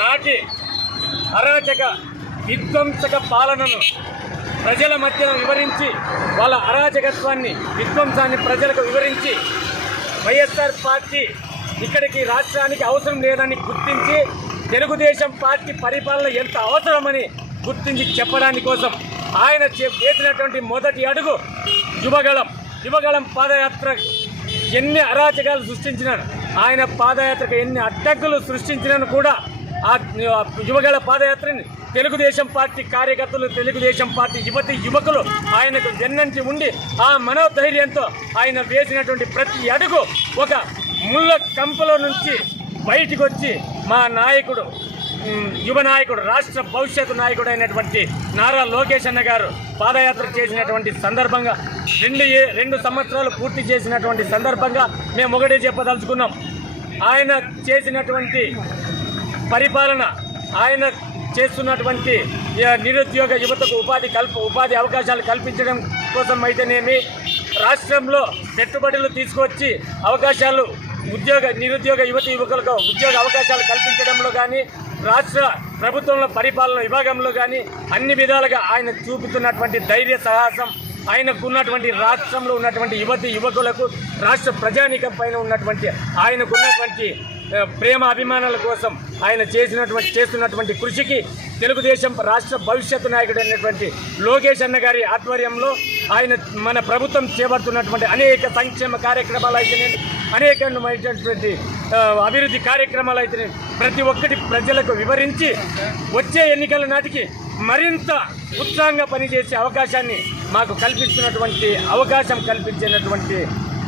నాటి అరాచక విధ్వంసక పాలనను ప్రజల మధ్యలో వివరించి వాళ్ళ అరాచకత్వాన్ని విధ్వంసాన్ని ప్రజలకు వివరించి వైఎస్ఆర్ పార్టీ ఇక్కడికి రాష్ట్రానికి అవసరం లేదని గుర్తించి తెలుగుదేశం పార్టీ పరిపాలన ఎంత అవసరమని గుర్తించి చెప్పడానికి కోసం ఆయన చేసినటువంటి మొదటి అడుగు యువగళం. యువగళం పాదయాత్ర ఎన్ని అరాచకాలు సృష్టించినాను ఆయన పాదయాత్రకు ఎన్ని అడ్డంకులు సృష్టించినను కూడా ఆ యువగల పాదయాత్రని తెలుగుదేశం పార్టీ కార్యకర్తలు తెలుగుదేశం పార్టీ యువతి యువకులు ఆయనకు వెన్నంటి ఉండి ఆ మనోధైర్యంతో ఆయన వేసినటువంటి ప్రతి అడుగు ఒక ముళ్ళ కంపలో నుంచి బయటికి వచ్చి మా నాయకుడు యువ నాయకుడు రాష్ట్ర భవిష్యత్తు నాయకుడు అయినటువంటి నారా లోకేష్ అన్న గారు పాదయాత్ర చేసినటువంటి సందర్భంగా రెండు ఏ- రెండు సంవత్సరాలు పూర్తి చేసినటువంటి సందర్భంగా మేము ఒకటే చెప్పదలుచుకున్నాం. ఆయన చేసినటువంటి పరిపాలన ఆయన చేస్తున్నటువంటి నిరుద్యోగ యువతకు ఉపాధి కల్ప ఉపాధి అవకాశాలు కల్పించడం కోసం అయితేనేమి రాష్ట్రంలో పెట్టుబడులు తీసుకొచ్చి అవకాశాలు ఉద్యోగ నిరుద్యోగ యువతి యువకులకు ఉద్యోగ అవకాశాలు కల్పించడంలో కానీ రాష్ట్ర ప్రభుత్వంలో పరిపాలన విభాగంలో కానీ అన్ని విధాలుగా ఆయన చూపుతున్నటువంటి ధైర్య సాహసం ఆయనకు ఉన్నటువంటి రాష్ట్రంలో ఉన్నటువంటి యువతి యువకులకు రాష్ట్ర ప్రజానీకం పైన ఉన్నటువంటి ఆయనకు ఉన్నటువంటి ప్రేమ అభిమానాల కోసం ఆయన చేసినటువంటి చేస్తున్నటువంటి కృషికి తెలుగుదేశం రాష్ట్ర భవిష్యత్తు నాయకుడు అయినటువంటి లోకేష్ అన్న గారి ఆధ్వర్యంలో ఆయన మన ప్రభుత్వం చేపడుతున్నటువంటి అనేక సంక్షేమ కార్యక్రమాలు అయితేనే అనేకమైనటువంటి అభివృద్ధి కార్యక్రమాలు అయితేనే ప్రతి ఒక్కటి ప్రజలకు వివరించి వచ్చే ఎన్నికల నాటికి మరింత ఉత్సాహంగా పనిచేసే అవకాశాన్ని మాకు కల్పిస్తున్నటువంటి అవకాశం కల్పించినటువంటి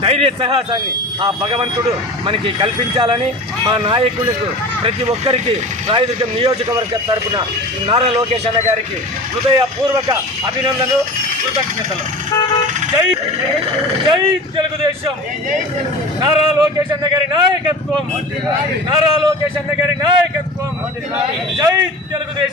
ధైర్య సాహసాన్ని ఆ భగవంతుడు మనకి కల్పించాలని మా నాయకులకు ప్రతి ఒక్కరికి రాయదుర్గం నియోజకవర్గ తరపున నారా లోకేష్ అన్న గారికి హృదయపూర్వక అభినందనలు కృతజ్ఞతలు. జై జై తెలుగుదేశం. నారా లోకేష్ అన్న గారి నాయకత్వం. నారా లోకేష్ అన్న గారి నాయకత్వం.